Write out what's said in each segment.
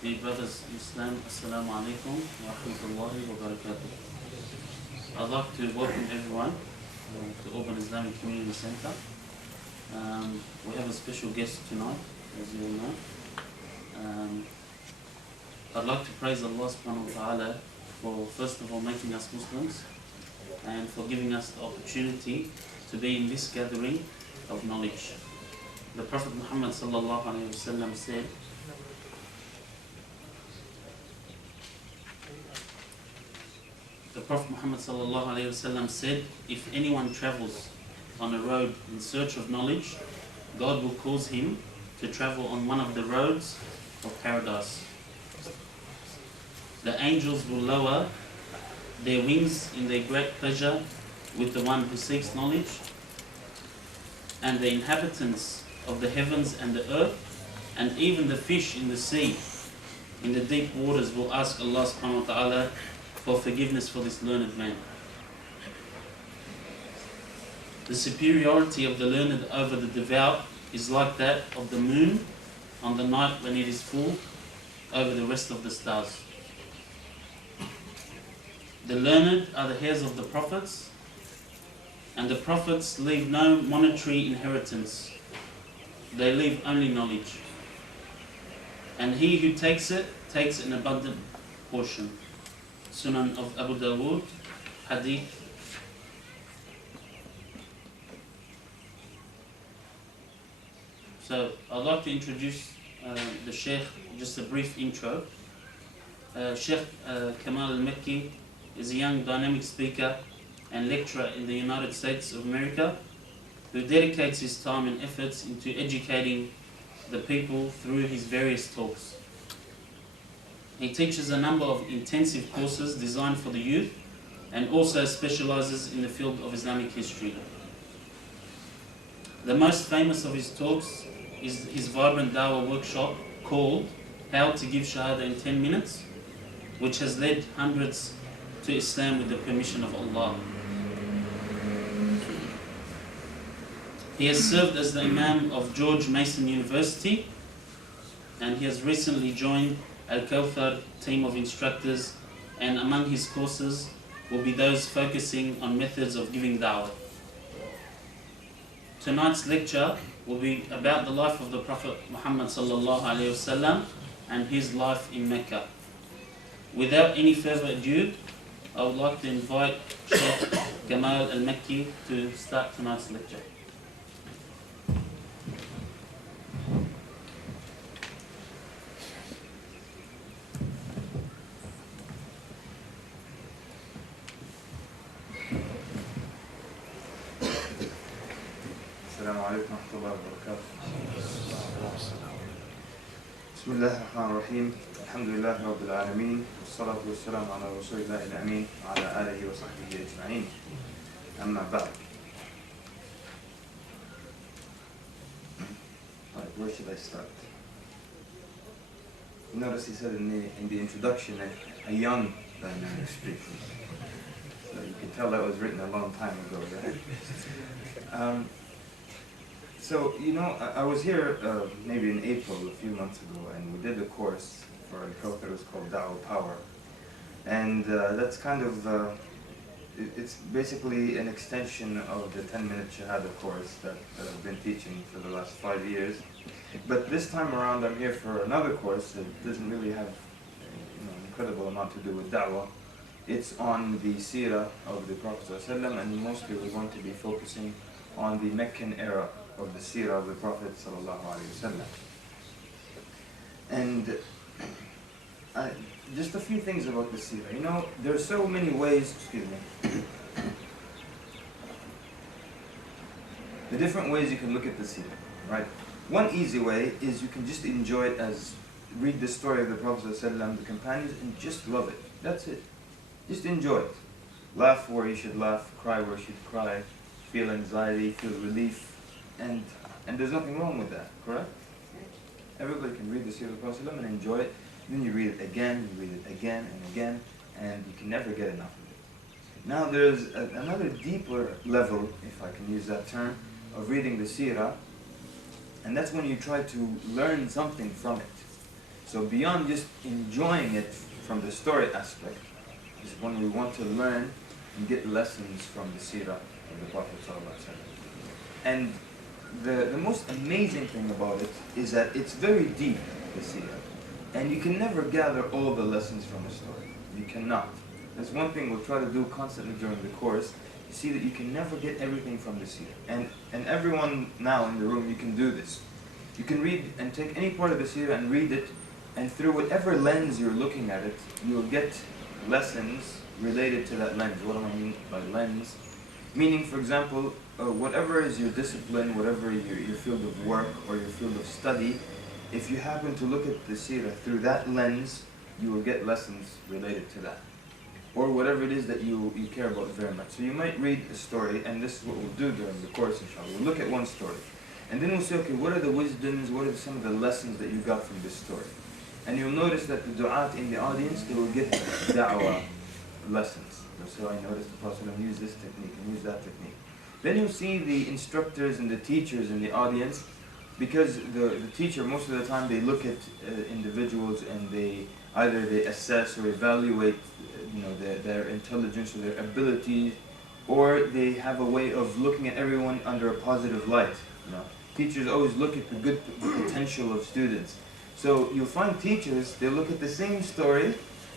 Dear brothers in Islam, Assalamu alaikum wa rahmatullahi wa barakatuh. I'd like to welcome everyone to Auburn Islamic Community Center. We have a special guest tonight, as you all know. I'd like to praise Allah subhanahu wa ta'ala for first of all making us Muslims and for giving us the opportunity to be in this gathering of knowledge. The Prophet Muhammad sallallahu alayhi wa sallam said, if anyone travels on a road in search of knowledge, God will cause him to travel on one of the roads of paradise. The angels will lower their wings in their great pleasure with the one who seeks knowledge, and the inhabitants of the heavens and the earth, and even the fish in the sea, in the deep waters, will ask Allah subhanahu wa ta'ala for forgiveness for this learned man. The superiority of the learned over the devout is like that of the moon on the night when it is full over the rest of the stars. The learned are the heirs of the prophets, and the prophets leave no monetary inheritance. They leave only knowledge. And he who takes it takes an abundant portion. Sunan of Abu Dawood, Hadith. So I'd like to introduce the Sheikh, just a brief intro. Sheikh Kamal El-Mekki is a young dynamic speaker and lecturer in the United States of America who dedicates his time and efforts into educating the people through his various talks. He teaches a number of intensive courses designed for the youth and also specializes in the field of Islamic history. The most famous of his talks is his vibrant dawah workshop called How to Give Shahada in 10 Minutes, which has led hundreds to Islam with the permission of Allah. He has served as the Imam of George Mason University, and he has recently joined Al-Kawthar team of instructors, and among his courses will be those focusing on methods of giving da'wah. Tonight's lecture will be about the life of the Prophet Muhammad sallallahu alaihi wasallam and his life in Mecca. Without any further ado, I would like to invite Sheikh Kamal El-Mekki to start tonight's lecture. السلام عليكم ورحمة الله وبركاته. بسم الله الرحمن الرحيم. الحمد لله رب العالمين، والصلاة والسلام على رسول الله الأمين وعلى آله وصحبه أجمعين. أما بعد. Right, where should I start? You notice he said in the introduction a young dynamic speaker. So you can tell that was written a long time ago, right? So, you know, I was here maybe in April, a few months ago, and we did a course for Al-Kawthar. It was called Da'wah Power. And that's kind of, it's basically an extension of the 10-minute Shahada course that I've been teaching for the last 5 years. But this time around, I'm here for another course that doesn't really have an incredible amount to do with Da'wah. It's on the Seerah of the Prophet ﷺ, and mostly we're going to be focusing on the Meccan era of the Seerah of the Prophet ﷺ. And just a few things about the Seerah. You know, there are so many ways, the different ways you can look at the Seerah, right? One easy way is you can just enjoy it as, read the story of the Prophet ﷺ, the companions, and just love it. That's it. Just enjoy it. Laugh where you should laugh, cry where you should cry, feel anxiety, feel relief, and there's nothing wrong with that, correct? Everybody can read the Seerah of the Prophet ﷺ and enjoy it. Then you read it again, and again, and you can never get enough of it. Now there's another deeper level, if I can use that term, of reading the Seerah, and that's when you try to learn something from it. So beyond just enjoying it from the story aspect, is when we want to learn and get lessons from the seerah of the Prophet ﷺ. And the most amazing thing about it is that it's very deep, the seerah. And you can never gather all the lessons from a story. You cannot. That's one thing we'll try to do constantly during the course. You see that you can never get everything from the seerah. And everyone now in the room, you can do this. You can read and take any part of the seerah and read it, and through whatever lens you're looking at it, you'll get lessons related to that lens. What do I mean by lens? Meaning, for example, whatever is your discipline, whatever your field of work or your field of study, if you happen to look at the seerah through that lens, you will get lessons related to that. Or whatever it is that you care about very much. So you might read a story, and this is what we'll do during the course, inshallah. We'll look at one story. And then we'll say, okay, what are the wisdoms, what are some of the lessons that you got from this story? And you'll notice that the du'at in the audience, they will get da'wah lessons. So I noticed the Prophet used this technique and used that technique. Then you'll see the instructors and the teachers in the audience, because the teacher, most of the time, they look at individuals and they assess or evaluate their intelligence or their abilities, or they have a way of looking at everyone under a positive light. Teachers always look at the potential of students. So you'll find teachers, they look at the same story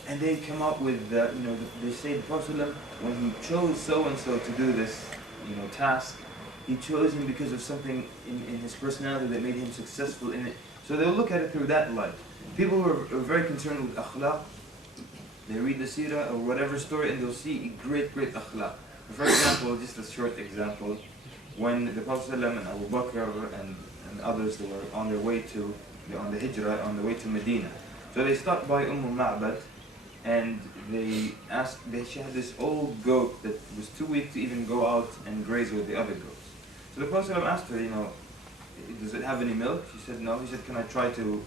and they come up with, they say the Prophet when he chose so-and-so to do this task, he chose him because of something in his personality that made him successful in it. So they'll look at it through that light. People who are very concerned with akhlaq, they read the seerah or whatever story and they'll see great akhlaq. For example, just a short example, when the Prophet and Abu Bakr and others, they were on their way to, on the hijrah, on the way to Medina. So they stopped by Ma'bad and she had this old goat that was too weak to even go out and graze with the other goats. So the Prophet asked her, does it have any milk? She said no. He said, can I try to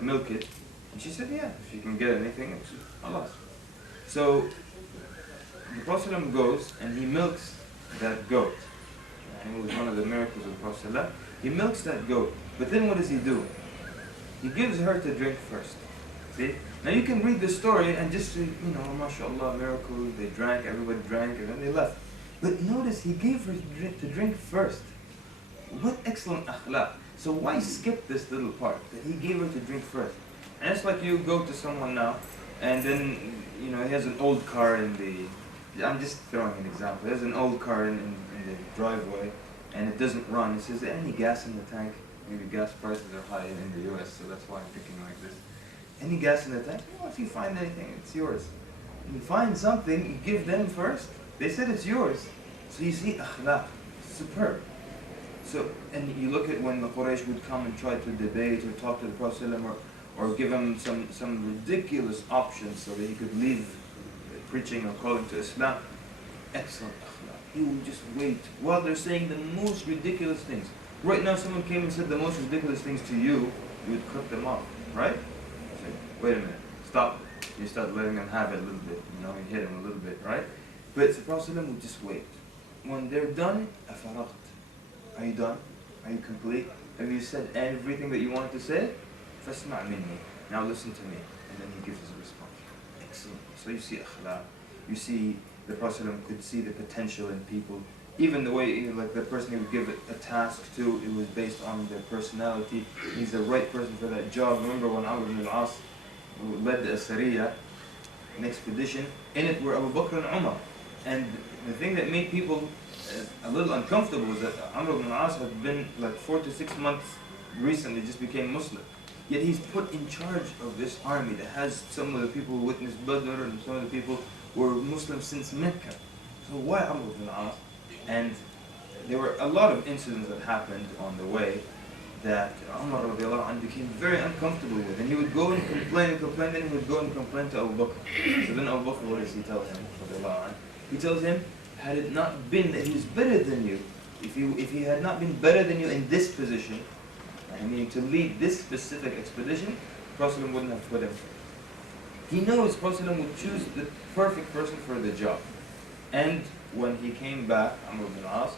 milk it? And she said, yeah, if you can get anything, it's Allah. So the Prophet goes and he milks that goat. And it was one of the miracles of the Prophet. He milks that goat. But then what does he do? He gives her to drink first. See? Now you can read the story and just say, mashallah, miracle, they drank, everybody drank, and then they left. But notice he gave her to drink first. What excellent akhlaq. So why skip this little part, that he gave her to drink first? And it's like you go to someone now, and then, he has an old car in the, I'm just throwing an example, he has an old car in the driveway, and it doesn't run. He says, is there any gas in the tank? Maybe gas prices are high in the US, so that's why I'm thinking like this. Any gas in the tank? Well, if you find anything, it's yours. When you find something, you give them first. They said it's yours. So you see akhlaq, superb. So, and you look at when the Quraysh would come and try to debate or talk to the Prophet or give him some ridiculous options so that he could leave preaching or calling to Islam. Excellent akhlaq. He would just wait while they're saying the most ridiculous things. Right now, someone came and said the most ridiculous things to you, you would cut them off, right? So, wait a minute, stop. You start letting them have it a little bit, you hit them a little bit, right? But the Prophet would just wait. When they're done, afaraqt. Are you done? Are you complete? Have you said everything that you wanted to say? Fasma' minni. Now listen to me. And then he gives his response. Excellent. So you see akhlaq. You see the Prophet could see the potential in people. Even the way, like the person he would give a task to, it was based on their personality. He's the right person for that job. Remember when Auburn al-As led the Asariya, an expedition, in it were Abu Bakr and Umar. And the thing that made people a little uncomfortable was that Amr ibn al-As had been like 4 to 6 months recently, just became Muslim. Yet he's put in charge of this army that has some of the people who witnessed Badr and some of the people who were Muslims since Mecca. So why Amr ibn al-As? And there were a lot of incidents that happened on the way that Umar became very uncomfortable with. And he would go and complain, then he would go and complain to Abu Bakr. So then Abu Bakr, what does he tell him? He tells him, had it not been that he was better than you, if he had not been better than you in this position, I mean to lead this specific expedition, Prophet wouldn't have put him. He knows Prophet would choose the perfect person for the job. And when he came back, Amr ibn al-As,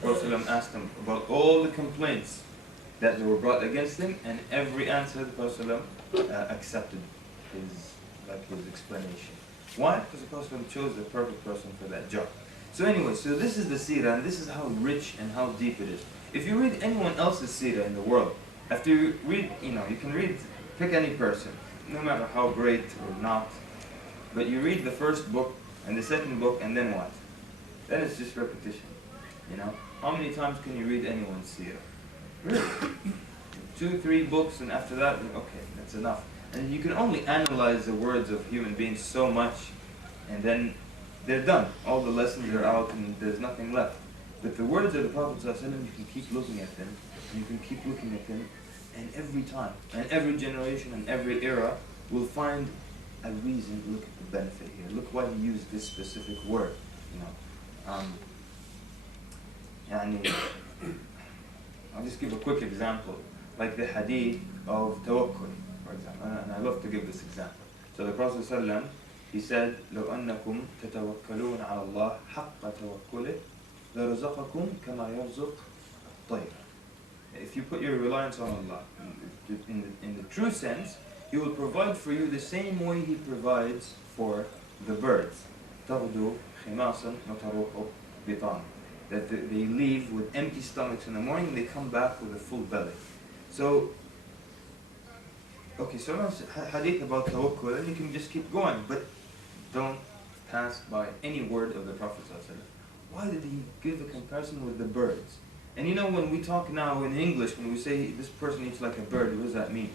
Prophet asked him about all the complaints that were brought against him, and every answer the Prophet accepted his explanation. Why? Because the Prophet chose the perfect person for that job. So anyway, so this is the seerah, and this is how rich and how deep it is. If you read anyone else's seerah in the world, after you read, you can read, pick any person, no matter how great or not, but you read the first book and the second book, and then what? Then it's just repetition. How many times can you read anyone's seerah? Really? 2, 3 books, and after that, okay, that's enough. And you can only analyze the words of human beings so much, and then they're done. All the lessons are out, and there's nothing left. But the words of the Prophet ﷺ, you can keep looking at them, and you can keep looking at them, and every time, and every generation, and every era will find a reason to look at the benefit here. Look why he used this specific word. I'll just give a quick example, like the hadith of tawakkul, for example, and I love to give this example. So the Prophet ﷺ, he said, لو أنكم تتوكلون على الله حق توكله لرزقكم كما يرزق الطير. If you put your reliance on Allah, in the true sense, He will provide for you the same way He provides for the birds. تغدو خماصا وتروح بطانا. That they leave with empty stomachs in the morning, they come back with a full belly. So, okay, so that's hadith about tawakkul, and you can just keep going, but don't pass by any word of the Prophet ﷺ. Why did he give a comparison with the birds? And when we talk now in English, when we say this person eats like a bird, what does that mean?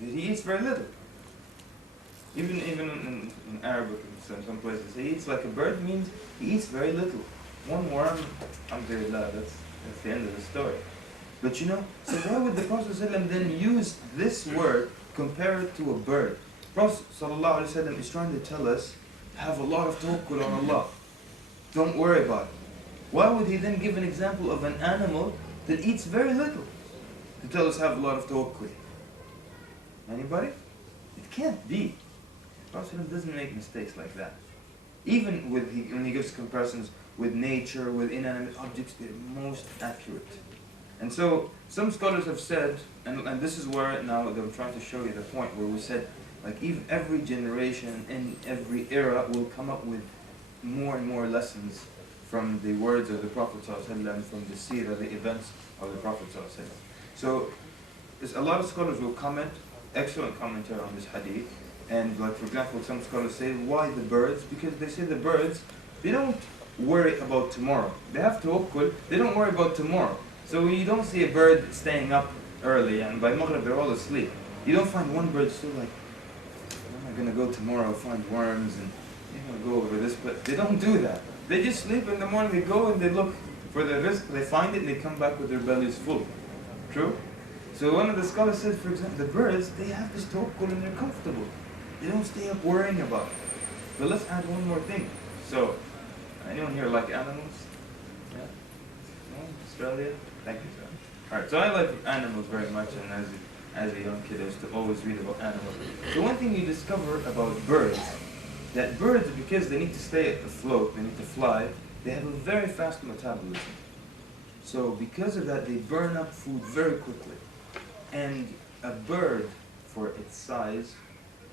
That he eats very little. Even in Arabic, in some places, he eats like a bird means he eats very little. One worm, alhamdulillah, that's the end of the story. But so why would the Prophet ﷺ then use this word, compare it to a bird? Prophet ﷺ is trying to tell us, have a lot of tawakkul on Allah. Don't worry about it. Why would he then give an example of an animal that eats very little to tell us have a lot of tawakkul? Anybody? It can't be. The Prophet doesn't make mistakes like that. Even when he gives comparisons with nature, with inanimate objects, they're most accurate. And so some scholars have said, and this is where now I'm trying to show you the point where we said, like every generation in every era will come up with more and more lessons from the words of the Prophet ﷺ, from the seerah, the events of the Prophet ﷺ. So a lot of scholars will comment, excellent commentary on this hadith. And like for example, some scholars say, why the birds? Because they say the birds, they don't worry about tomorrow. They have tawakkul, they don't worry about tomorrow. So you don't see a bird staying up early and by Maghrib they're all asleep. You don't find one bird still like, where am I going to go tomorrow, find worms and I'm going to go over this place. They don't do that. They just sleep in the morning, they go and they look for the risk, they find it and they come back with their bellies full. True? So one of the scholars said, for example, the birds, they have this tawakkul and they're comfortable. They don't stay up worrying about it. But let's add one more thing. So, anyone here like animals? Yeah? No? Australia? Thank you, sir. Alright, so I like animals very much, and as a young kid I used to always read about animals. So one thing you discover about birds, that birds, because they need to stay afloat, they need to fly, they have a very fast metabolism. So because of that, they burn up food very quickly. And a bird, for its size,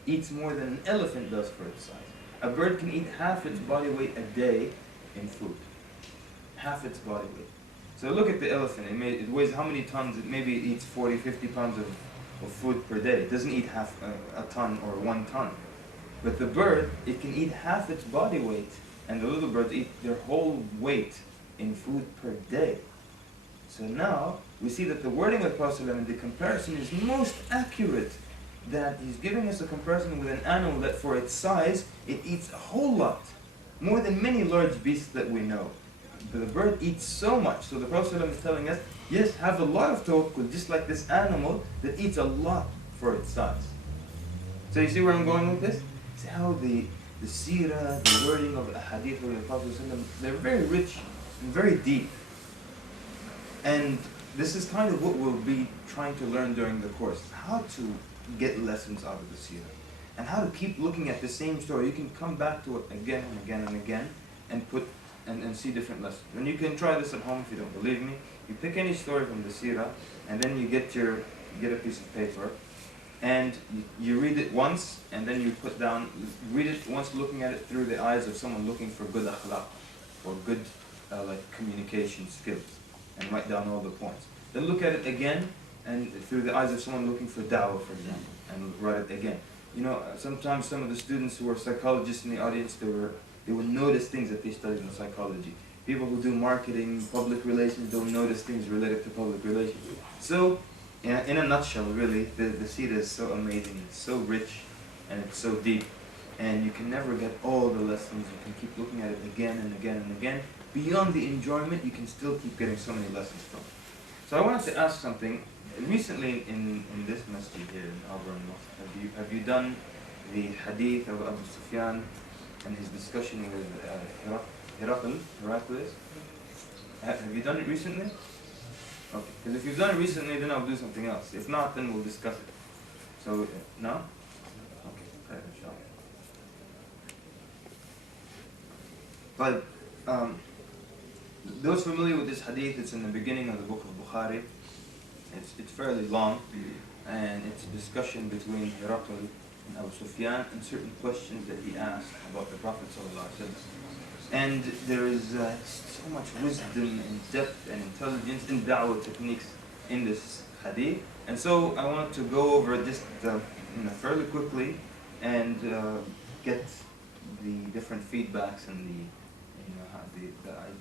eats more than an elephant does for its size. A bird can eat half its body weight a day in food. Half its body weight. So look at the elephant. It weighs how many tons? Maybe it eats 40, 50 pounds of food per day. It doesn't eat half a ton or 1 ton. But the bird, it can eat half its body weight, and the little birds eat their whole weight in food per day. So now, we see that the wording of the Prophet and the comparison is most accurate, that he's giving us a comparison with an animal that for its size, it eats a whole lot, more than many large beasts that we know. But the bird eats so much, so the Prophet is telling us, yes, have a lot of tawakkul, just like this animal that eats a lot for its size. So you see where I'm going with this? See how the seerah, the wording of the hadith of the Prophet, they're very rich and very deep. And this is kind of what we'll be trying to learn during the course, how to get lessons out of the seerah, and how to keep looking at the same story. You can come back to it again and again and again, and see different lessons. And you can try this at home if you don't believe me. You pick any story from the seerah, and then you get a piece of paper, and you read it once, and then you put down, you read it once looking at it through the eyes of someone looking for good akhlaq, or good like communication skills, and write down all the points. Then look at it again, and through the eyes of someone looking for da'wah, for example, and write it again. You know, sometimes some of the students who are psychologists in the audience, they will notice things that they studied in psychology. People who do marketing, public relations, don't notice things related to public relations. So, in a nutshell, really, the seerah is so amazing, it's so rich, and it's so deep. And you can never get all the lessons. You can keep looking at it again and again and again. Beyond the enjoyment, you can still keep getting so many lessons from it. So I wanted to ask something. Recently in this masjid here in Auburn, have you done the hadith of Abu Sufyan and his discussion with Heraclius? Have you done it recently? Okay, because if you've done it recently, then I'll do something else. If not, then we'll discuss it. So, no? Okay, inshallah. But those familiar with this hadith, it's in the beginning of the book of Bukhari. It's fairly long, and it's a discussion between Heraclius and Abu Sufyan and certain questions that he asked about the Prophet ﷺ. And there is so much wisdom and depth and intelligence and da'wah techniques in this hadith. And so I want to go over it just fairly quickly and get the different feedbacks and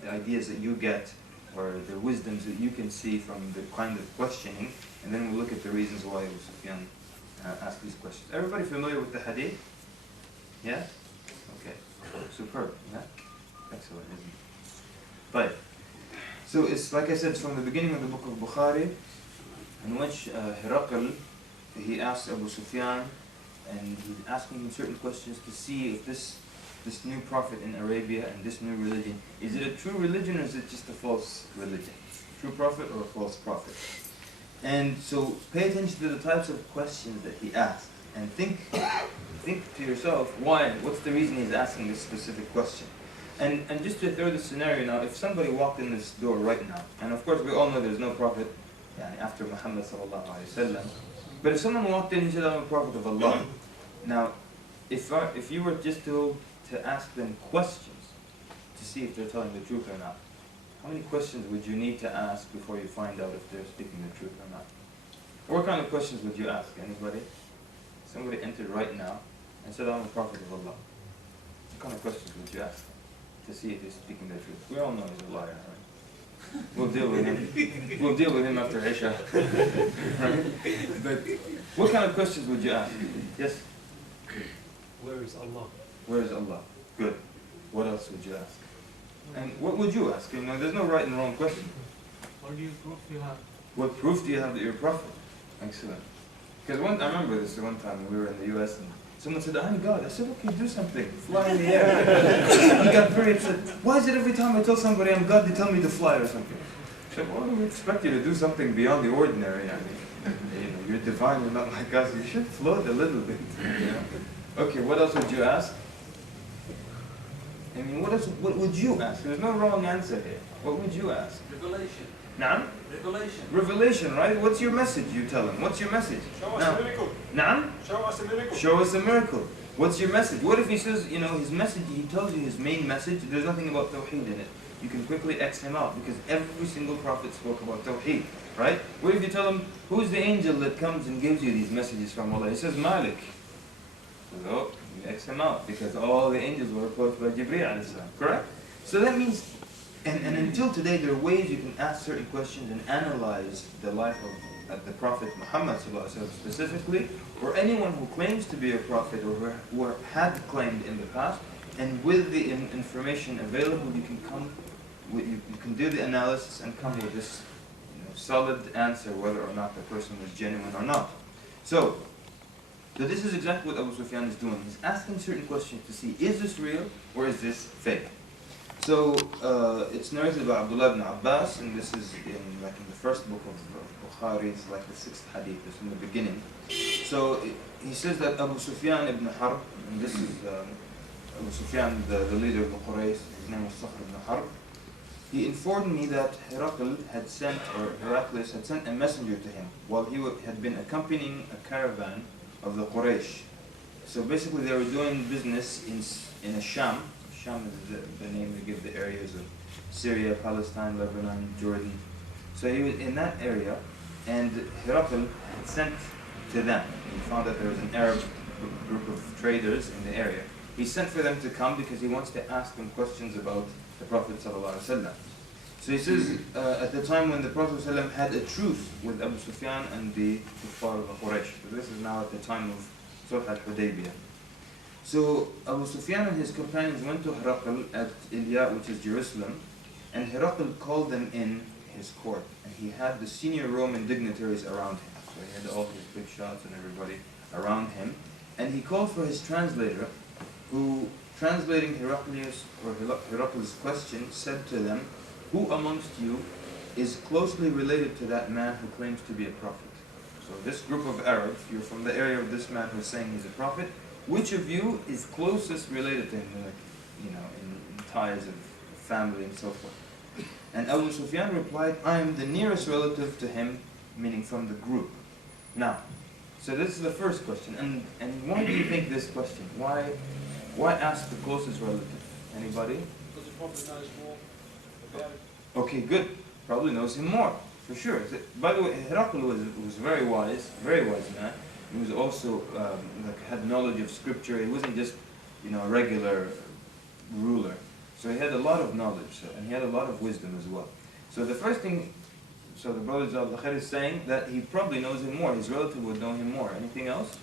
the ideas that you get, or the wisdoms that you can see from the kind of questioning, and then we'll look at the reasons why Abu Sufyan asked these questions. Everybody familiar with the hadith? Yes? Okay. Superb. Yeah? Excellent, isn't it? But, so it's like I said, it's from the beginning of the book of Bukhari, in which Heraclius, he asked Abu Sufyan, and he's asking him certain questions to see if this new prophet in Arabia and this new religion, is it a true religion or is it just a false religion? True prophet or a false prophet? And so pay attention to the types of questions that he asked, and think to yourself, why? What's the reason he's asking this specific question? And just to throw the scenario now, if somebody walked in this door right now, and of course we all know there's no prophet after Muhammad sallallahu alaihi wasallam, but if someone walked in and said, I'm a prophet of Allah, now if you were just to ask them questions to see if they're telling the truth or not, how many questions would you need to ask before you find out if they're speaking the truth or not? What kind of questions would you ask? Anybody? Somebody entered right now and said, I'm a prophet of Allah. What kind of questions would you ask to see if he's speaking the truth? We all know he's a liar, right? We'll deal with him. We'll deal with him after Isha. Right? But what kind of questions would you ask? Yes? Where is Allah? Where is Allah? Good. What else would you ask? And what would you ask? You know, there's no right and wrong question. What proof do you have? What proof do you have that you're a prophet? Excellent. Because I remember this one time we were in the US and someone said, I'm God. I said, okay, do something. Fly in the air. He got very upset. Why is it every time I tell somebody I'm God, they tell me to fly or something? I said, well, we expect you to do something beyond the ordinary. I mean, you're divine, you're not like us. You should float a little bit. You know? Okay, what else would you ask? I mean, what would you ask? There's no wrong answer here. What would you ask? Revelation. Naam? Revelation. Revelation, right? What's your message, you tell him? What's your message? Show us a miracle. Naam? Show us a miracle. Show us a miracle. What's your message? What if he says, his message, he tells you his main message, there's nothing about Tawheed in it. You can quickly X him out because every single prophet spoke about Tawheed, right? What if you tell him, who's the angel that comes and gives you these messages from Allah? He says, Malik. So, you X him out because all the angels were approached by Jibreel alayhi salam, correct? So that means, and until today, there are ways you can ask certain questions and analyze the life of the Prophet Muhammad specifically, or anyone who claims to be a prophet or who had claimed in the past, and with the information available, you can do the analysis and come with this solid answer whether or not the person was genuine or not. So this is exactly what Abu Sufyan is doing. He's asking certain questions to see, is this real or is this fake? So it's narrated by Abdullah ibn Abbas, and this is in the first book of Bukhari. It's like the 6th hadith. It's in the beginning. So he says that Abu Sufyan ibn Harb, and this is Abu Sufyan, the leader of the Quraysh. His name was Sakhr ibn Harb. he informed me that Heraclius had sent a messenger to him while he had been accompanying a caravan of the Quraysh. So basically they were doing business in a Sham. Sham is the name they give the areas of Syria, Palestine, Lebanon, Jordan. So he was in that area, and Heraclius had sent to them. He found that there was an Arab group of traders in the area. He sent for them to come because he wants to ask them questions about the Prophet ﷺ. So he says, at the time when the Prophet ﷺ had a truce with Abu Sufyan and the Kuffar of Quraysh. So this is now at the time of Sulh al-Hudaybiyah. So Abu Sufyan and his companions went to Herakl at Ilya, which is Jerusalem, and Herakl called them in his court. And he had the senior Roman dignitaries around him. So he had all his big shots and everybody around him. And he called for his translator, who, translating Heraclius' question, said to them, "Who amongst you is closely related to that man who claims to be a prophet?" So this group of Arabs, you're from the area of this man who's saying he's a prophet. Which of you is closest related to him, like, in ties of family and so forth? And Abu Sufyan replied, "I am the nearest relative to him," meaning from the group. Now, so this is the first question. And why do you think this question? Why ask the closest relative? Anybody? Because the Prophet knows more about it. Okay, good. Probably knows him more, for sure. By the way, Herakl was very wise man. He was also had knowledge of scripture. He wasn't just a regular ruler. So he had a lot of knowledge, and he had a lot of wisdom as well. So the first thing, so the brothers of Khair is saying that he probably knows him more. His relative would know him more. Anything else?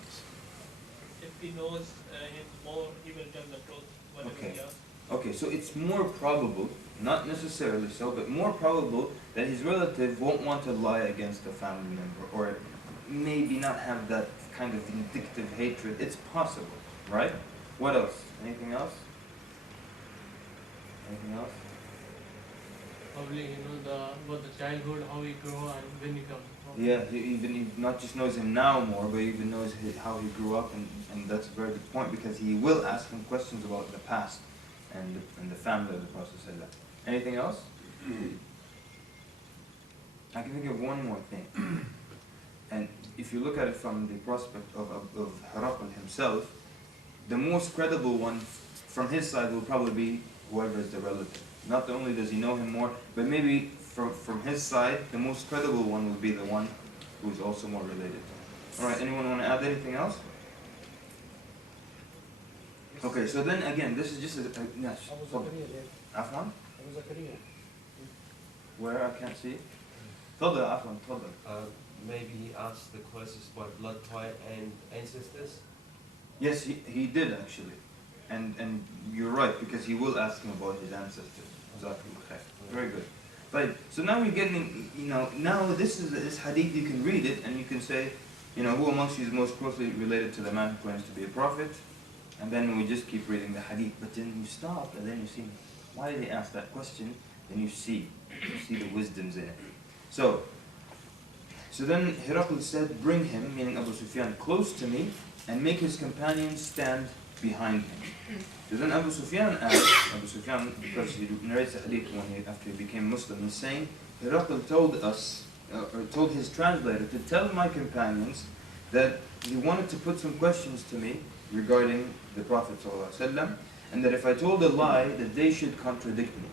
If he knows him more, he will tell the truth. Whatever Okay. he asks. Okay, so it's more probable, not necessarily so, but more probable that his relative won't want to lie against a family member, or maybe not have that kind of vindictive hatred. It's possible, right? What else? Anything else? Anything else? Probably about the childhood, how he grew and when he comes. Yeah, he not just knows him now more, but even knows how he grew up, and that's a very good point, because he will ask him questions about the past and the family of the Prophet ﷺ. Anything else? I can think of one more thing. And if you look at it from the prospect of Herakl himself, the most credible one from his side will probably be whoever is the relative. Not only does he know him more, but maybe from his side, the most credible one would be the one who is also more related. Alright, anyone want to add anything else? Okay, so then again, this is just a yes. Afwan? Where I can't see? Tfadal, Afwan, tfadal. Maybe he asked the closest by blood tie and ancestors? Yes, he did actually. And you're right, because he will ask him about his ancestors. Very good. But so now we're getting, now this hadith, you can read it and you can say, who amongst you is most closely related to the man who claims to be a prophet? And then we just keep reading the hadith. But then you stop and then you see, why did he ask that question? Then you see the wisdoms in it. So then Herakl said, "Bring him," meaning Abu Sufyan, "close to me and make his companions stand behind him." So then Abu Sufyan asked, because he narrates the hadith after he became Muslim, he's saying, Herakl told his translator to tell my companions that he wanted to put some questions to me regarding the Prophet ﷺ, and that if I told a lie, that they should contradict me.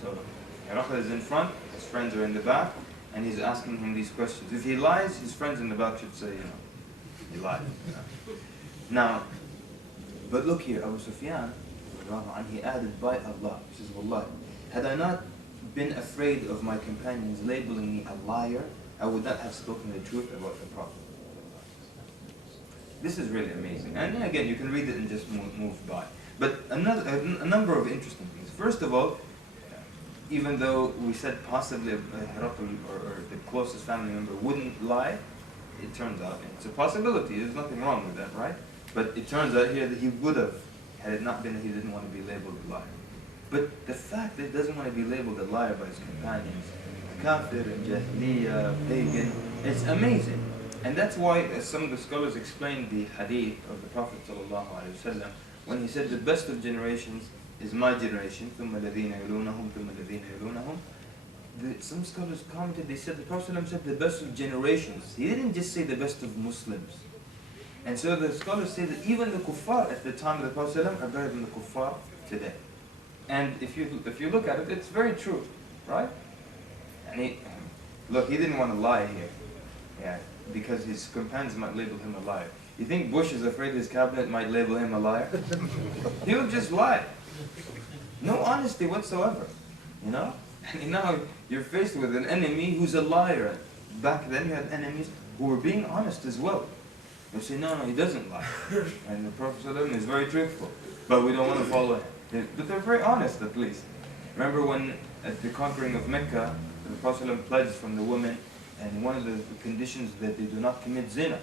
So Herakl is in front, his friends are in the back, and he's asking him these questions. If he lies, his friends in the back should say, he lied. Now, but look here, Abu Sufyan, he added, "By Allah," he says, "Wallahi, had I not been afraid of my companions labeling me a liar, I would not have spoken the truth about the Prophet." This is really amazing. And then again, you can read it and just move by. But a number of interesting things. First of all, even though we said possibly Herakl or the closest family member wouldn't lie, it turns out it's a possibility. There's nothing wrong with that, right? But it turns out here that he would have, had it not been that he didn't want to be labeled a liar. But the fact that he doesn't want to be labeled a liar by his companions, kafir and jahiliyyah, pagan, it's amazing. And that's why, as some of the scholars explained the hadith of the Prophet ﷺ, when he said the best of generations is my generation, ثم الذين يلونهم ثم الذين يلونهم. Some scholars commented, they said the Prophet ﷺ said the best of generations. He didn't just say the best of Muslims. And so the scholars say that even the kuffar at the time of the Prophet ﷺ are better than the kuffar today. And if you look at it, it's very true, right? And he didn't want to lie here. Yeah, because his companions might label him a liar. You think Bush is afraid his cabinet might label him a liar? He'll just lie. No honesty whatsoever, you know? And now you're faced with an enemy who's a liar. Back then you had enemies who were being honest as well. They say, no, he doesn't lie. And the Prophet ﷺ is very truthful, but we don't want to follow him. But they're very honest at least. Remember when at the conquering of Mecca, the Prophet ﷺ pledged from the women, and one of the conditions that they do not commit zina.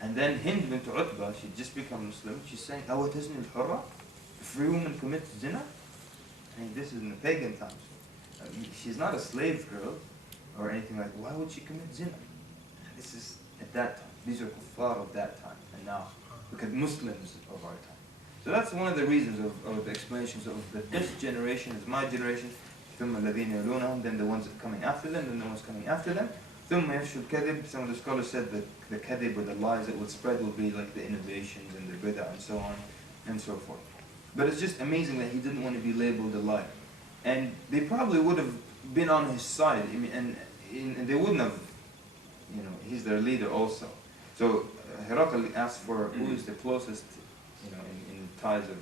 And then Hind bint Utbah, she'd just become Muslim, she's saying, أَوَتَزْنِ الْحُرَّةِ? A free woman commits zina? And this is in the pagan times. She's not a slave girl or anything like that. Why would she commit zina? This is at that time. These are kuffar of that time. And now, look at Muslims of our time. So that's one of the reasons of the explanations of that this generation is my generation, ثُمَّ الَّذِينَ يَلُونَهُم, then the ones that are coming after them, then the ones coming after them. ثُمَّ يَفْشُ الْكَذِبِ. Some of the scholars said that the kadhib or the lies that would spread will be like the innovations and the bid'ah and so on and so forth. But it's just amazing that he didn't want to be labeled a liar. And they probably would have been on his side, and they wouldn't have, he's their leader also. So Herakl asked for who is the closest, in ties of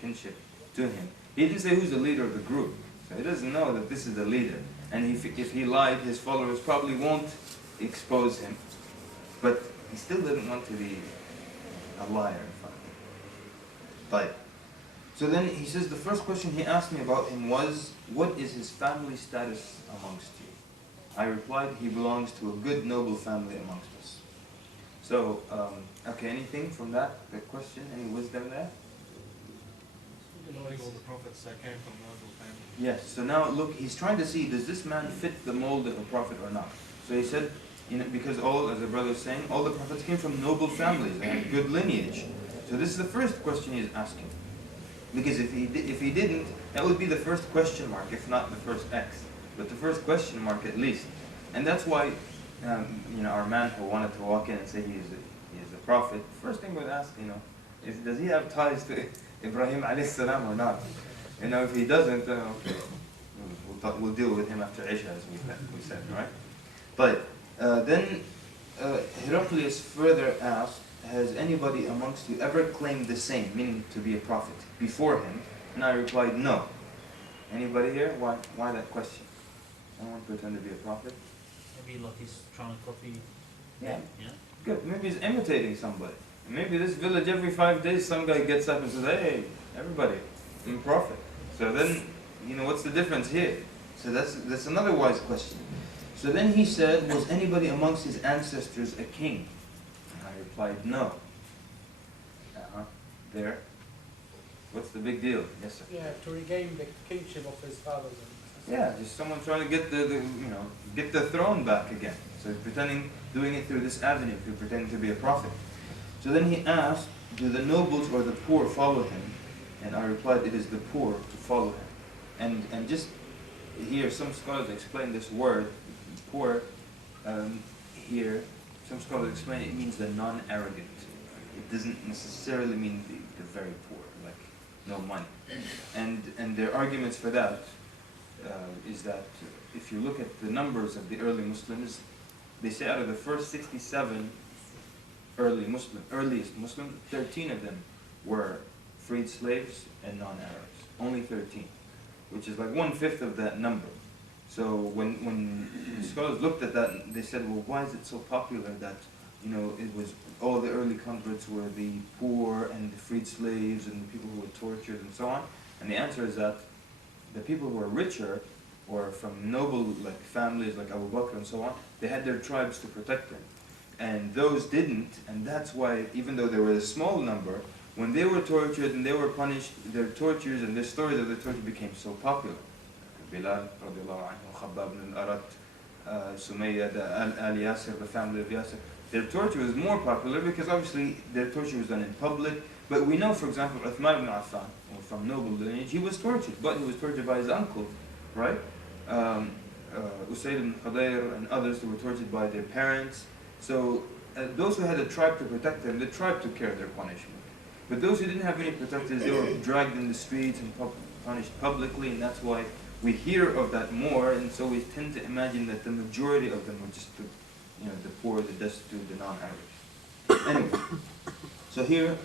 kinship to him. He didn't say who's the leader of the group. So he doesn't know that this is the leader. And if he lied, his followers probably won't expose him. But he still didn't want to be a liar in front of him. But so then he says the first question he asked me about him was, what is his family status amongst you? I replied, he belongs to a good noble family amongst us. So, okay, anything from that question? Any wisdom there? Like all the prophets that came from noble family. Yes, so now look, he's trying to see, does this man fit the mold of a prophet or not? So he said, because as the brother was saying, all the prophets came from noble families, they had good lineage. So this is the first question he's asking. Because if he didn't, that would be the first question mark, if not the first X. But the first question mark at least. And that's why, our man who wanted to walk in and say he is a prophet, first thing we'd ask, is does he have ties to Ibrahim alayhi salam or not? If he doesn't, then okay, we'll deal with him after Isha, as we said, right? But then Heraclius further asked, has anybody amongst you ever claimed the same, meaning to be a prophet, before him? And I replied, no. Anybody here? Why that question? Anyone pretend to be a prophet? Maybe like he's trying to copy. Yeah. Yeah. Good. Maybe he's imitating somebody. Maybe this village every 5 days some guy gets up and says, hey, everybody, I'm a prophet. So then, what's the difference here? So that's another wise question. So then he said, was anybody amongst his ancestors a king? And I replied, no. There. What's the big deal? Yes, sir. Yeah, to regain the kingship of his fathers. Yeah, just someone trying to get get the throne back again. So he's doing it through this avenue, if you're pretending to be a prophet. So then he asked, do the nobles or the poor follow him? And I replied, it is the poor to follow him. And just here, some scholars explain this word, poor, here, some scholars explain it means the non-arrogant. It doesn't necessarily mean the very poor, like no money. And their arguments for that is that if you look at the numbers of the early Muslims, they say out of the first 67 earliest Muslims, 13 of them were freed slaves and non-Arabs. Only 13, which is like 1/5 of that number. So when scholars looked at that, they said, well, why is it so popular that it was all the early converts were the poor and the freed slaves and the people who were tortured and so on? And the answer is that the people who were richer or from noble families like Abu Bakr and so on, they had their tribes to protect them. And those didn't, and that's why, even though they were a small number, when they were tortured and they were punished, their tortures and their stories of the torture became so popular. Bilal, radiallahu anhu, Khabbab ibn al-Arat, Sumayya, Al Yasir, the family of Yasir. Their torture was more popular because obviously their torture was done in public, But we know, for example, Uthman ibn Affan, from noble lineage, he was tortured, but he was tortured by his uncle, right? Usayd ibn Khudayr and others who were tortured by their parents. So those who had a tribe to protect them, the tribe took care of their punishment. But those who didn't have any protectors, they were dragged in the streets and punished publicly, and that's why we hear of that more, and so we tend to imagine that the majority of them were just the poor, the destitute, the non-Arabs. Anyway, so here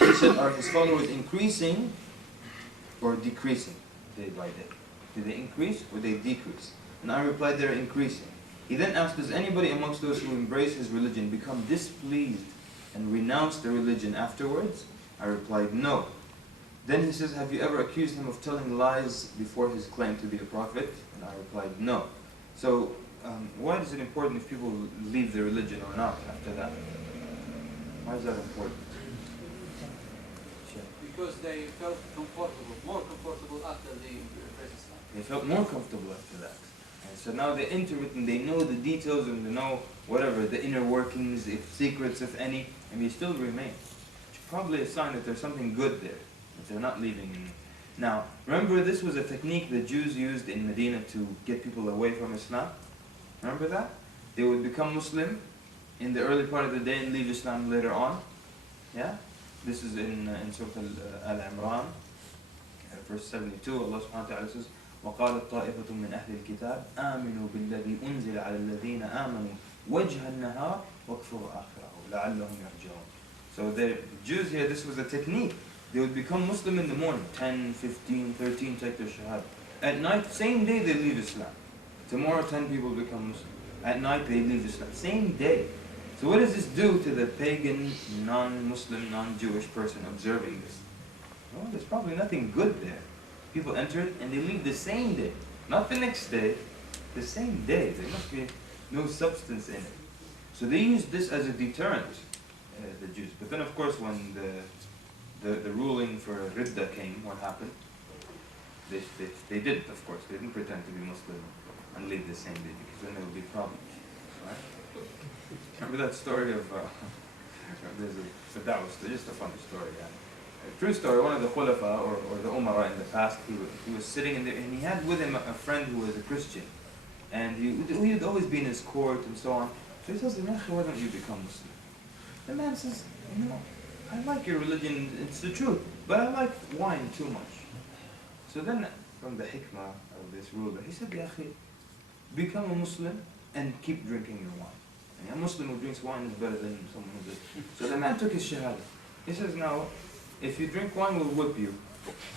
he said, are his followers increasing or decreasing day by day? Do they increase or they decrease? And I replied, they're increasing. He then asked, does anybody amongst those who embrace his religion become displeased and renounce the religion afterwards? I replied, no. Then he says, have you ever accused him of telling lies before his claim to be a prophet? And I replied, no. So, why is it important if people leave their religion or not after that? Why is that important? Because they felt comfortable, more comfortable after the Islam. They felt more comfortable after that. And so now they enter it and they know the details and they know whatever, the inner workings, if secrets, if any, and they still remain. It's probably a sign that there's something good there. They're not leaving. Now, remember, this was a technique the Jews used in Medina to get people away from Islam. Remember that? They would become Muslim in the early part of the day and leave Islam later on. Yeah? This is in Surah Al-Imran, verse 72. Allah subhanahu wa ta'ala says, وَقَالَتْ طَائِفَةٌ مِّنْ أَهْلِ الْكِتَابِ آمِنُوا بِالَّذِي أُنزِلَ عَلَى الَّذِينَ آمَنُوا وَجْهَ النَّهَارِ وَاكْفُرُوا آخِرَهُ لَعَلَّهُمْ يَرْجِعُونَ. So the Jews here, this was a technique. They would become Muslim in the morning, 10, 15, 13, take their shahada. At night, same day they leave Islam. Tomorrow 10 people become Muslim. At night they leave Islam. Same day. So what does this do to the pagan, non-Muslim, non-Jewish person observing this? Well, there's probably nothing good there. People enter it and they leave the same day. Not the next day, the same day. There must be no substance in it. So they used this as a deterrent, the Jews. But then of course when the ruling for Ridda came, what happened? They didn't, of course. They didn't pretend to be Muslim and leave the same day, because then there would be problems. Right? Remember that story of, that was just a funny story. Yeah. A true story, one of the Khulafa, or the Umara in the past, he was sitting in there, and he had with him a friend who was a Christian. And he would always be in his court and so on. So he tells him, why don't you become Muslim? The man says, I like your religion, it's the truth, but I like wine too much. So then, from the hikmah of this ruler, he said, become a Muslim and keep drinking your wine. And a Muslim who drinks wine is better than someone who doesn't. So the man took his shahada. He says, now, if you drink wine, we'll whip you.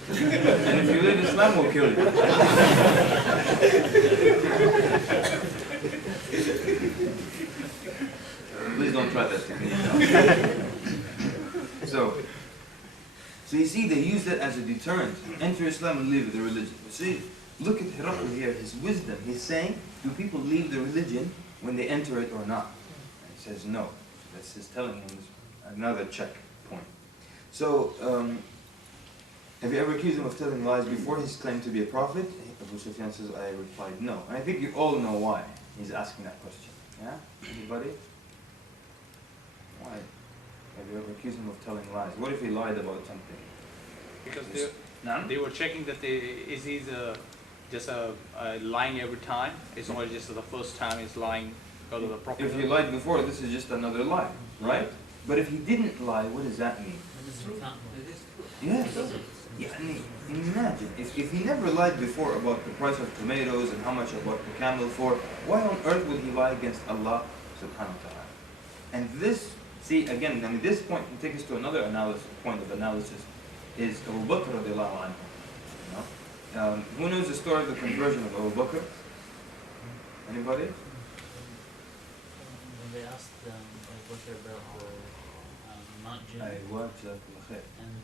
And if you leave Islam, we'll kill you. Please don't try that technique. So you see, they use that as a deterrent. Enter Islam and leave the religion. See, look at Harrow here, his wisdom. He's saying, do people leave the religion when they enter it or not? And he says no. That's just telling him another check point. So, have you ever accused him of telling lies before his claim to be a prophet? Abu Sufyan says, I replied no. And I think you all know why he's asking that question. Yeah? Anybody? Why? Have you ever accused him of telling lies? What if he lied about something? Because they were checking that is he just lying every time? It's not just the first time he's lying because of the prophet. If he lied before, this is just another lie, right? But if he didn't lie, what does that mean? Yes. Imagine, if he never lied before about the price of tomatoes and how much I bought the camel for, why on earth would he lie against Allah subhanahu wa ta'ala? And this, see, again, this point can take us to another point of analysis, is Abu Bakr radiallahu anhu. Who knows the story of the conversion of Abu Bakr? Anybody? When they asked Abu Bakr about not jinn, and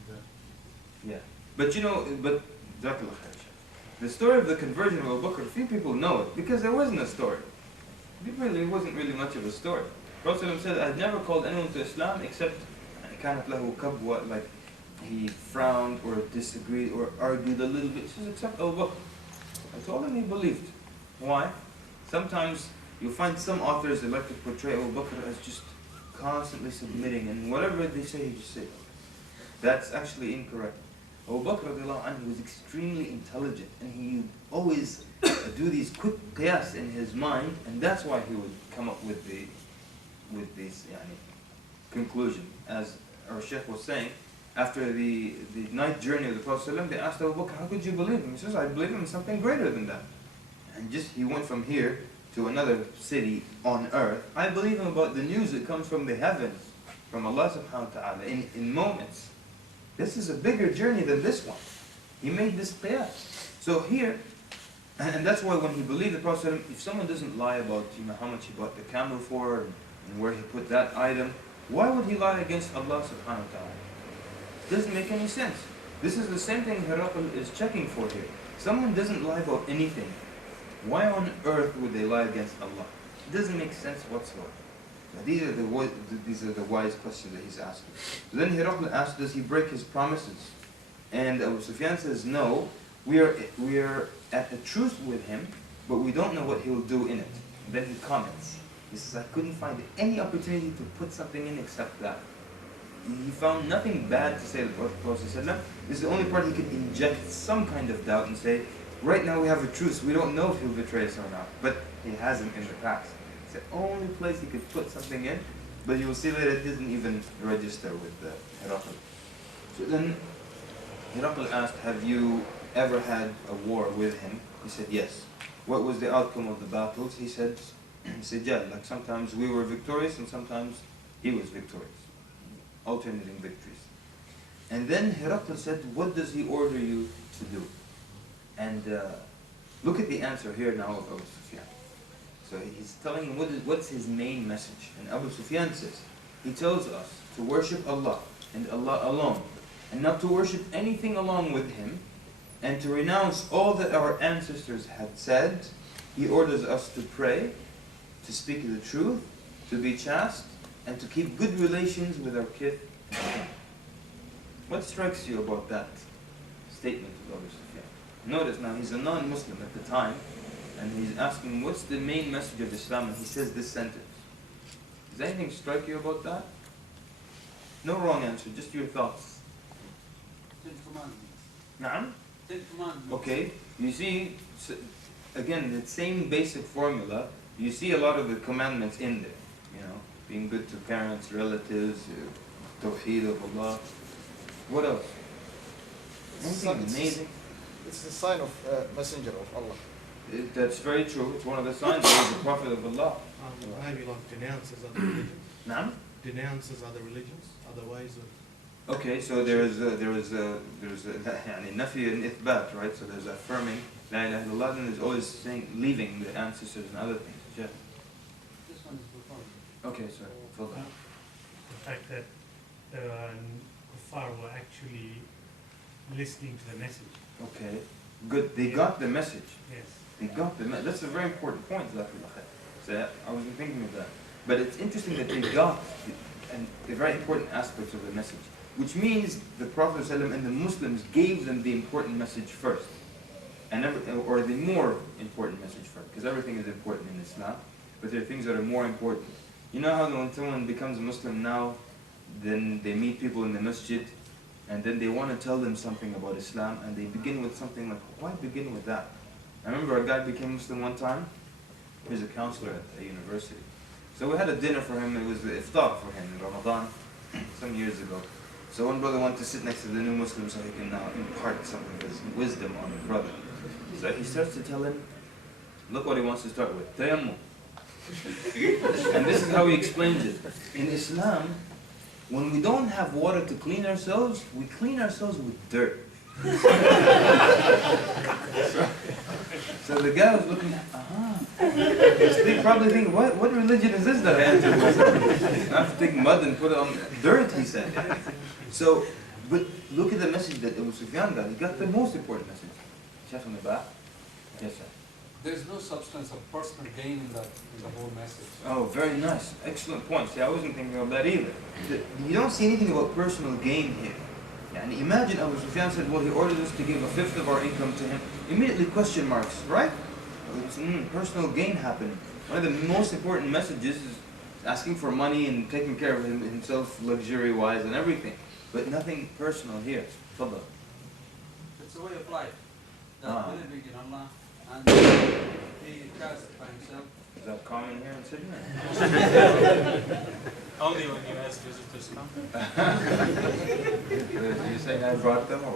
yeah. But the story of the conversion of Abu Bakr, few people know it, because there wasn't a story. It wasn't really much of a story. Prophet said, I've never called anyone to Islam except كانت له كبوة, like he frowned or disagreed or argued a little bit. He says, except Abu Bakr. I told him he believed. Why? Sometimes you find some authors that like to portray Abu Bakr as just constantly submitting, and whatever they say, he just says. That's actually incorrect. Abu Bakr radiallahu anhu was extremely intelligent, and he would always do these quick qiyas in his mind, and that's why he would come up with this conclusion. As our Sheikh was saying, after the night journey of the Prophet ﷺ, they asked Abu Bakr, how could you believe him? He says, I believe him in something greater than that. And he went from here to another city on earth. I believe him about the news that comes from the heavens, from Allah subhanahu wa ta'ala, in moments. This is a bigger journey than this one. He made this qiyas. So here, and that's why when he believed the Prophet ﷺ, if someone doesn't lie about how much he bought the camel for and where he put that item, why would he lie against Allah subhanahu wa ta'ala? Doesn't make any sense. This is the same thing Harrow is checking for here. Someone doesn't lie about anything. Why on earth would they lie against Allah? It doesn't make sense whatsoever. So these are the wise questions that he's asking. So then Harrow asks, does he break his promises? And Abu Sufyan says, no, we are at a truce with him, but we don't know what he will do in it. And then he comments. He says, I couldn't find any opportunity to put something in except that. He found nothing bad to say to the Prophet ﷺ. This is the only part he could inject some kind of doubt and say, right now we have a truce, we don't know if he'll betray us or not. But he hasn't in the past. It's the only place he could put something in, but you will see that it doesn't even register with the Harrow. So then Harrow asked, have you ever had a war with him? He said, yes. What was the outcome of the battles? He said, yeah, like sometimes we were victorious and sometimes he was victorious. Alternating victories. And then Harrow said, what does he order you to do? And look at the answer here now of Abu Sufyan. So he's telling him what's his main message. And Abu Sufyan says, he tells us to worship Allah and Allah alone, and not to worship anything along with him, and to renounce all that our ancestors had said. He orders us to pray, to speak the truth, to be chaste, and to keep good relations with our kith and kin. What strikes you about that statement of Abu Sufyan? Notice now, he's a non-Muslim at the time, and he's asking, what's the main message of Islam? And he says this sentence. Does anything strike you about that? No wrong answer, just your thoughts. Ten Commandments. Na'am? Ten Commandments. Okay, you see, again, the same basic formula, you see a lot of the commandments in there. Being good to parents, relatives, tawheed of Allah. What else? Anything amazing? It's a sign of messenger of Allah. That's very true. It's one of the signs that he's the Prophet of Allah. Maybe like denounces other religions. Naam? Denounces other religions, other ways of. Okay, so there is nafi and ithbat, right? So there's affirming la ilaha illallah, and there's always saying, leaving the ancestors and other things. Yeah. This one is before. Okay, sorry. Full stop. The fact that the kuffar were actually listening to the message. Okay, good. They got the message. Yes. They got the message. That's a very important point, so I wasn't thinking of that. But it's interesting that they got the very important aspects of the message, which means the Prophet ﷺ and the Muslims gave them the important message first, or the more important message first, because everything is important in Islam, but there are things that are more important. You know how when someone becomes a Muslim now, then they meet people in the masjid, and then they want to tell them something about Islam, and they begin with something like, why begin with that? I remember a guy became Muslim one time. He was a counselor at a university. So we had a dinner for him. It was the iftar for him in Ramadan some years ago. So one brother wanted to sit next to the new Muslim so he can now impart some of his wisdom on the brother. So he starts to tell him, look what he wants to start with, tayammum. And this is how he explains it. In Islam, when we don't have water to clean ourselves, we clean ourselves with dirt. So the guy was looking at, he's probably thinking, what religion is this that I entered? I have to take mud and put it on dirt, he said. So, but look at the message that Abu Sufyan got. He got the most important message. Chef in the back? Yes, sir. There's no substance of personal gain in the whole message. Oh, very nice. Excellent point. See, I wasn't thinking of that either. You don't see anything about personal gain here. And imagine Abu Sufyan said, well, he ordered us to give 1/5 of our income to him. Immediately question marks, right? Personal gain happened. One of the most important messages is asking for money and taking care of himself luxury-wise and everything. but nothing personal here. Tafadhal. It's a way of life. That believing in Allah and he cares by himself. Is that common here in Sydney? Only when you ask visitors come. You saying I brought them? Or?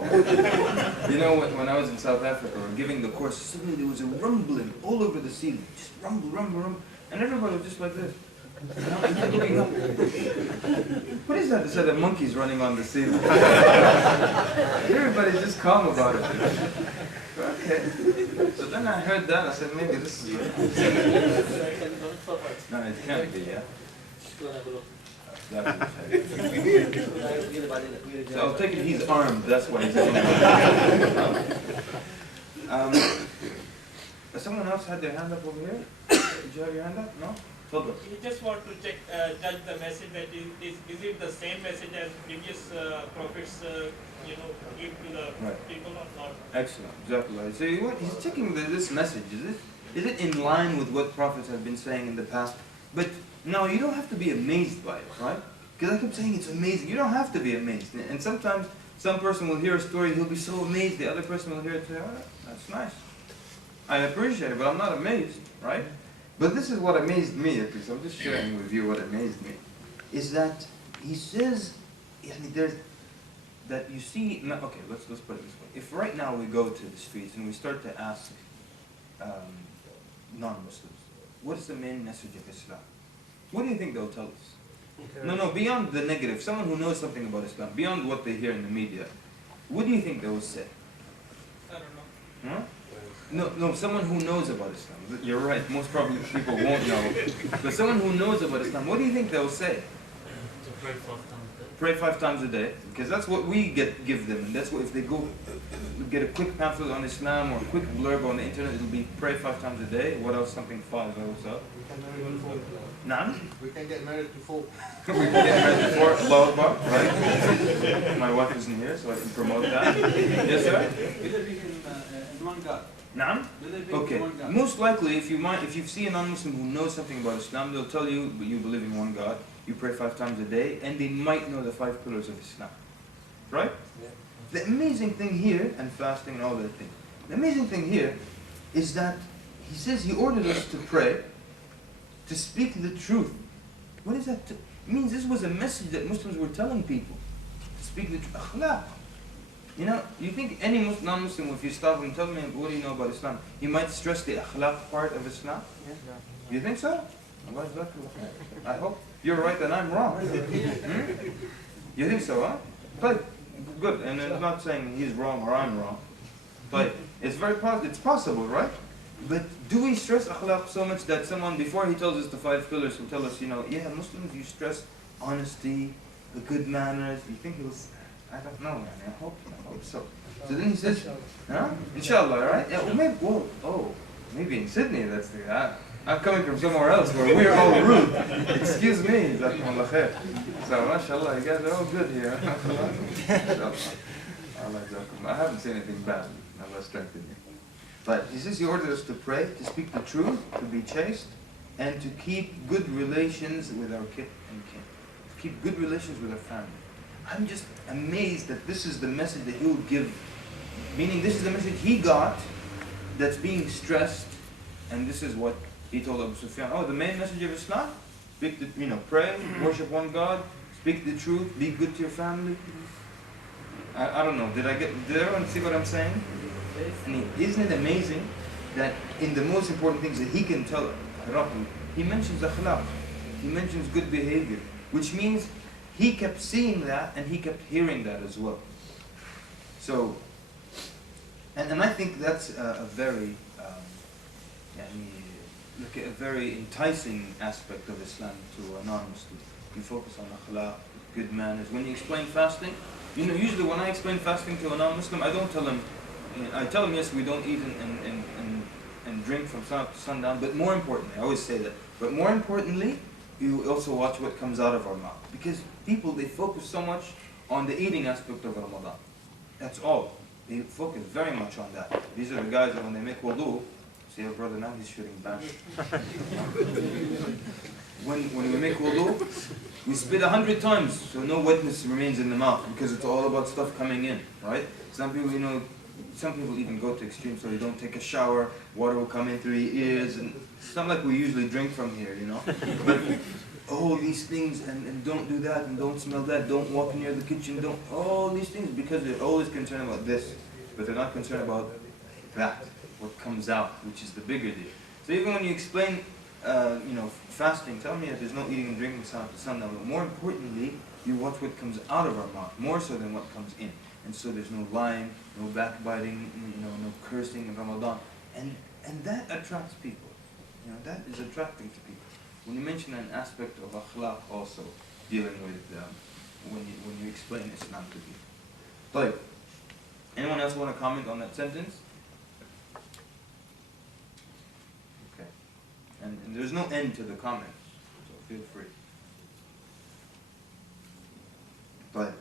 You know, when I was in South Africa, we were giving the course, suddenly there was a rumbling all over the ceiling. Just rumble, rumble, rumble. And everybody was just like this. And I'm looking up. What is that? They said the monkey's running on the ceiling. Everybody's just calm about it. Okay. So then I heard that, I said, maybe this is it. No, it can't be, yeah? So I'll take it he's armed, that's why he's saying someone else had their hand up over here? Did you have your hand up? No? You just want to check, judge the message that is it the same message as previous prophets, give to the people or not? Excellent, exactly right. So what he's checking this message, is it in line with what prophets have been saying in the past? But no, you don't have to be amazed by it, right? Because I kept saying it's amazing. You don't have to be amazed. And sometimes some person will hear a story, he'll be so amazed, the other person will hear it and say, oh, that's nice. I appreciate it, but I'm not amazed, right? But this is what amazed me, at least. I'm just sharing with you what amazed me. Is that he says, there's that you see, no, okay, let's put it this way. If right now we go to the streets and we start to ask non-Muslims, what is the main message of Islam? What do you think they'll tell us? No, beyond the negative, someone who knows something about Islam, beyond what they hear in the media, what do you think they will say? I don't know. Huh? No, someone who knows about Islam. You're right, most probably people won't know. But someone who knows about Islam, what do you think they'll say? To pray 5 times a day. Pray 5 times a day, because that's what we give them, and that's what if they go get a quick pamphlet on Islam or a quick blurb on the internet, it'll be pray 5 times a day. What else? Something 5 also. We can get married to 4. We can get married to 4. Allahu Akbar, right? My wife isn't here, so I can promote that. Yes, sir. Believing in one God. Naam? Okay. Most likely, if you see a non-Muslim who knows something about Islam, they'll tell you believe in one God. You pray 5 times a day, and they might know the 5 pillars of Islam. Right? Yeah. The amazing thing here, and fasting and all that thing, the amazing thing here is that he says he ordered us to pray, to speak the truth. What is that? It means this was a message that Muslims were telling people. To speak the truth. Akhlaq. You know, you think any non-Muslim, if you stop and tell me, what do you know about Islam? He might stress the akhlaq part of Islam. Yeah. You think so? I hope you're right and I'm wrong. You think so, huh? But good, and I'm not saying he's wrong or I'm wrong. But it's it's possible, right? But do we stress akhlaq so much that someone, before he tells us the 5 pillars, will tell us, yeah, Muslims, you stress honesty, the good manners. You think he'll... I don't know, man. I hope so. So then he says, huh? Inshallah, right? Yeah, well, maybe in Sydney, that's the... I'm coming from somewhere else where we're all rude. Excuse me. So, mashallah, you guys are all good here. I haven't seen anything bad. Allah strengthen you. But he says he ordered us to pray, to speak the truth, to be chaste, and to keep good relations with our kith and kin. To keep good relations with our family. I'm just amazed that this is the message that he will give. Meaning this is the message he got that's being stressed, and this is what he told Abu Sufyan. Oh, the main message of Islam? Speak the, pray, worship one God, speak the truth, be good to your family. I don't know, did everyone see what I'm saying? And isn't it amazing that in the most important things that he can tell Harrow, he mentions akhlaq, he mentions good behavior, which means he kept seeing that and he kept hearing that as well. So, and I think that's a very, a very enticing aspect of Islam to a non-Muslim. You focus on akhlaq, good manners. When you explain fasting, usually when I explain fasting to a non-Muslim, I don't tell him, I tell him, yes, we don't eat and drink from sun up to sundown, but more importantly, I always say that, but more importantly, you also watch what comes out of our mouth. Because people, they focus so much on the eating aspect of Ramadan. That's all. They focus very much on that. These are the guys that when they make wudu, see your brother now, he's shooting back. when we make wudu, we spit 100 times so no wetness remains in the mouth because it's all about stuff coming in, right? Some people, some people even go to extremes so they don't take a shower, water will come in through your ears, and it's not like we usually drink from here, But all these things, and don't do that, and don't smell that, don't walk near the kitchen, all these things, because they're always concerned about this, but they're not concerned about that, what comes out, which is the bigger deal. So even when you explain, fasting, tell me that there's no eating and drinking sundown, but more importantly, you watch what comes out of our mouth, more so than what comes in. And so there's no lying, no backbiting, no cursing in Ramadan. And that attracts people. That is attractive to people. When you mention an aspect of akhlaq also, dealing with when you explain Islam to people. طيب. Anyone else want to comment on that sentence? Okay. And there's no end to the comments, so feel free. طيب.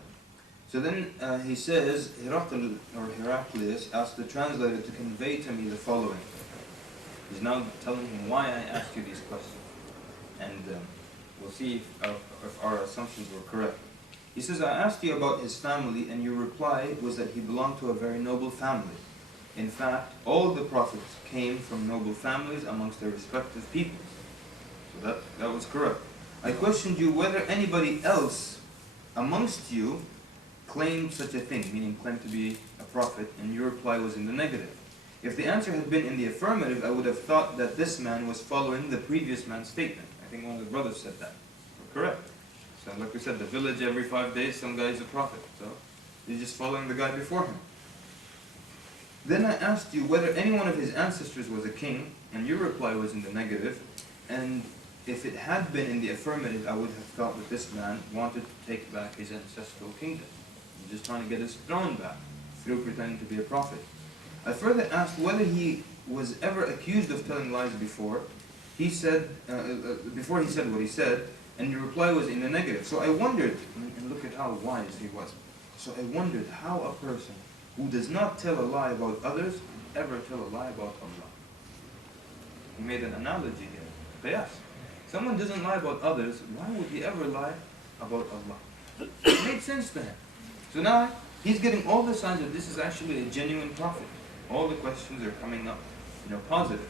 So then he says, Heraclius asked the translator to convey to me the following. He's now telling him why I asked you these questions. And we'll see if our assumptions were correct. He says, I asked you about his family, and your reply was that he belonged to a very noble family. In fact, all the prophets came from noble families amongst their respective peoples. So that was correct. I questioned you whether anybody else amongst you claimed such a thing, meaning claimed to be a prophet, and your reply was in the negative. If the answer had been in the affirmative, I would have thought that this man was following the previous man's statement. I think one of the brothers said that. Correct. So like we said, the village every 5 days, some guy is a prophet. So he's just following the guy before him. Then I asked you whether any one of his ancestors was a king, and your reply was in the negative. And if it had been in the affirmative, I would have thought that this man wanted to take back his ancestral kingdom. He's just trying to get his throne back through pretending to be a prophet. I further asked whether he was ever accused of telling lies before. He said, before he said what he said, and your reply was in the negative. So I wondered, and look at how wise he was. So I wondered how a person who does not tell a lie about others would ever tell a lie about Allah. He made an analogy here. Qiyas. Someone doesn't lie about others, why would he ever lie about Allah? It made sense to him. So now he's getting all the signs that this is actually a genuine prophet. All the questions are coming up, positive.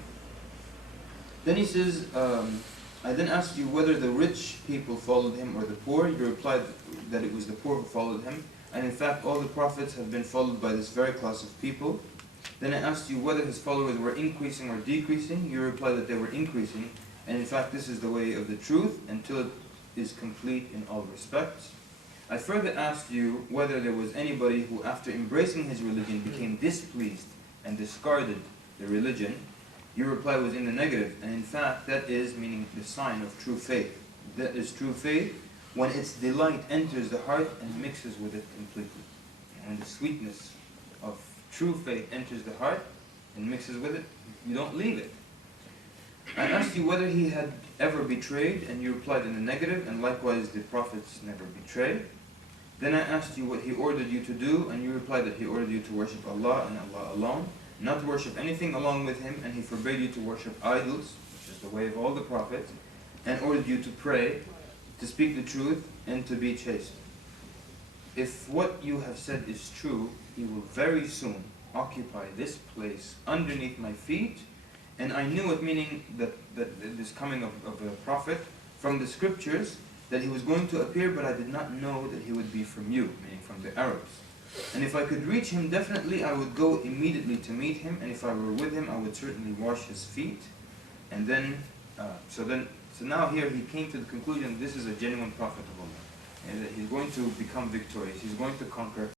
Then he says, I then asked you whether the rich people followed him or the poor. You replied that it was the poor who followed him. And in fact, all the prophets have been followed by this very class of people. Then I asked you whether his followers were increasing or decreasing. You replied that they were increasing. And in fact, this is the way of the truth until it is complete in all respects. I further asked you whether there was anybody who, after embracing his religion, became displeased and discarded the religion. Your reply was in the negative, and in fact that is, meaning the sign of true faith. That is true faith when its delight enters the heart and mixes with it completely. And the sweetness of true faith enters the heart and mixes with it, you don't leave it. I asked you whether he had ever betrayed, and you replied in the negative, and likewise the prophets never betray. Then I asked you what he ordered you to do, and you replied that he ordered you to worship Allah and Allah alone, not to worship anything along with him, and he forbade you to worship idols, which is the way of all the prophets, and ordered you to pray, to speak the truth, and to be chaste. If what you have said is true, he will very soon occupy this place underneath my feet, and I knew it, meaning that this coming of a prophet, from the scriptures, that he was going to appear, but I did not know that he would be from you, meaning from the Arabs. And if I could reach him, definitely I would go immediately to meet him, and if I were with him, I would certainly wash his feet. And then, so now here he came to the conclusion that this is a genuine prophet of Allah, and that he's going to become victorious, he's going to conquer,